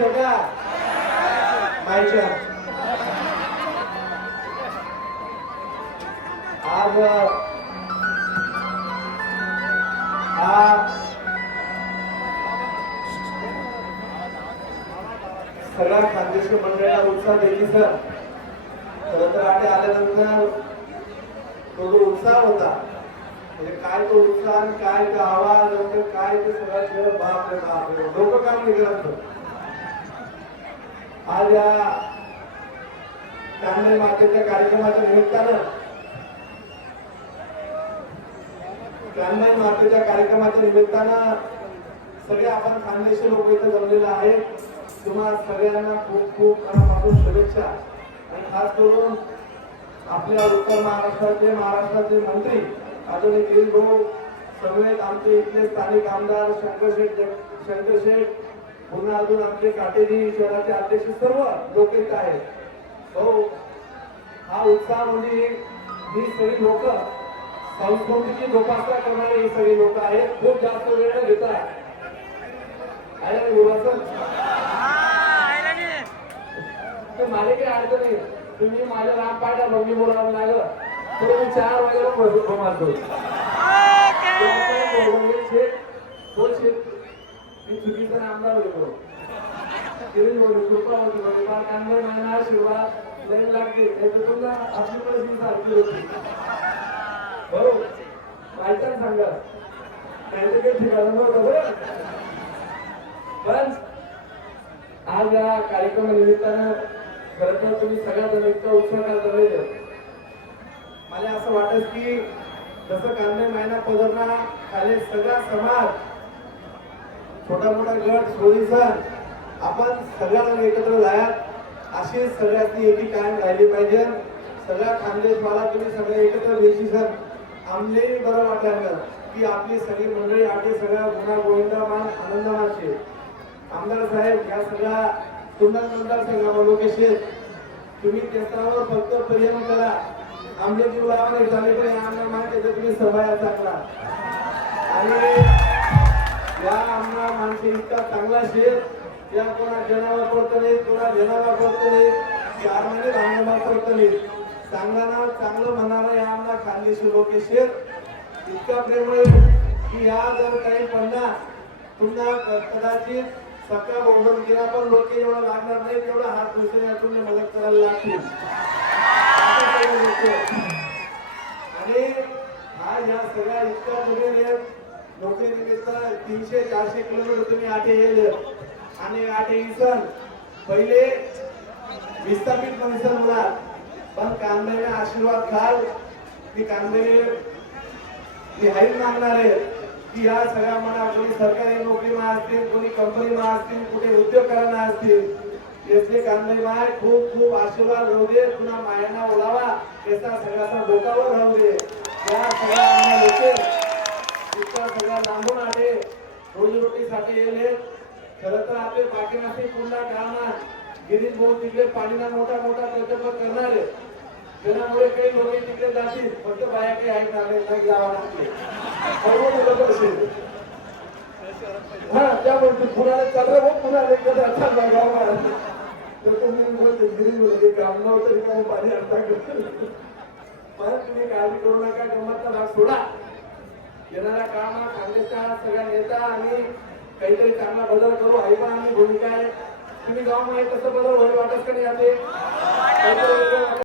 सरकार पाहिजे आज हा सगळ्या खानदेशी मंडळाला उत्साह देखील सर. खरं तर आठ आल्यानंतर तो जो उत्साह होता म्हणजे काय तो उत्साह काय तो आवाज काय ते सगळं बाप रे बाप डोकं काम निघत आज या चांगल्या मातेच्या कार्यक्रमाच्या निमित्तानं चांगल्या मातेच्या कार्यक्रमाच्या निमित्तानं सगळे आपण खानदेशी लोक इथं जमलेले आहेत. तुम्हा सगळ्यांना खूप खूप मनापासून शुभेच्छा. आणि खास करून आपल्या उत्तर महाराष्ट्राचे महाराष्ट्राचे मंत्री अजून गिरीश भाऊ सगळेच आमचे इथले स्थानिक आमदार शंकरशेठ शंकरशेठ पुन्हा अजून आमचे काटेजी शहराचे अध्यक्ष सर्व लोक इथं आहेत. भाऊ हा उत्साह म्हणजे ही सगळी लोक संस्कृतीची जोपासना करणारे ही सगळी लोक आहेत. खूप जास्त वेळ घेत. आहे आहे मला काही अडचण नाही. तुम्ही माझ्या राम पाड्या मग मी बोलावं लागलं. तर मी चार वाजेला मारतो तो शेत मी चुकीचा आमदार होतो. गिरीश बोलतो कृपा होती म्हणजे फार कांदा महिना शिवा. लाईन लागते याचं पुन्हा आपली परिस्थिती सारखी होती. बरोबर बायचान सांगा. नाही तर काही ठिकाण नव्हतं बरं? पण आज या कार्यक्रमानिमित्तानं खरं तर तुम्ही सगळ्याजण इतका उत्साह करता मला असं वाटत की जसं कांदे महिना पदरना खाली सगळा समाज छोटा मोठा गट सोयीचा. आपण सगळ्यांना एकत्र जायात अशी सगळ्यांनी एकी कायम राहिली पाहिजे. सगळ्या खानदेशवाला मला तुम्ही सगळे एकत्र वेशी सर. आमलेही बरं वाटलं की आपली सगळी मंडळी आपली सगळ्या गुन्हा गोविंदामान आनंदमानचे आमदार साहेब या सगळ्या सुंदर मतदार सगळ्या लोकेश तुम्ही त्याच्यावर फक्त परिणाम करा. आमले जीव लावा नाही झाले पण या आमदार माणसाचा तुम्ही सभाया चांगला या आमदार माणसे इतका चांगला शेत या कोणा जनावर पडत नाही कोणा जनावर पडत नाही चार महिने रांगणा पडत नाही चांगला नाव चांगलं म्हणणारा या आमदार खानदेशी लोकेश इतका प्रेम की या जर काही पन्ना पुन्हा कदाचित सकाळ ओढून गेला पण लोक एवढं लागणार नाही तेवढा हात दुसऱ्यातून मदत करायला लागतील. आणि हा या सगळ्या इतक्या दुर्मिळ नोकरीनिमित्त तीनशे चारशे किलोमीटर तुम्ही आठे येईल आणि आठे सण पहिले विस्थापित परिसर होणार पण कांद्याने आशीर्वाद खाल ती कांद्याने हाईट आहे की ह्या सगळ्या म्हणा कोणी सरकारी नोकरी मा असतील कोणी कंपनीमा असतील कुठे उद्योग करणार असतील त्याचे कांदे माय खूप खूप आशीर्वाद राहू दे. पुन्हा मायांना ओलावा. त्याचा सगळ्याचा डोकावर राहू दे या सगळ्या आम्हाला लोके इतका सगळ्या लांबून आले रोजीरोटीसाठी येले खर तर आपले पाकिनाशी पुन्हा काढणार गिरीश भाऊ तिकडे पाणीला मोठा मोठा प्रकल्प करणारे त्याच्यामुळे काही लोक तिकडे जातील फक्त बाया काही ऐकणार नाही नाही लागते. सर्व लोक असेल हा त्यामुळे पुण्याला चाललं मग पुण्याला एखादा चालला गावाला तर तुम्ही बोलते गिरीश बोलते काम नव्हतं रिकामं पाणी आणता पण तुम्ही काळजी करू नका गमतचा भाग सोडा. येणारा काम हा काँग्रेसच्या सगळ्या नेता आणि काहीतरी चांगला बदल करू. आई पण आम्ही भूमिका आहे. तुम्ही जाऊन माहीत कसं बदल होईल वाटत का नाही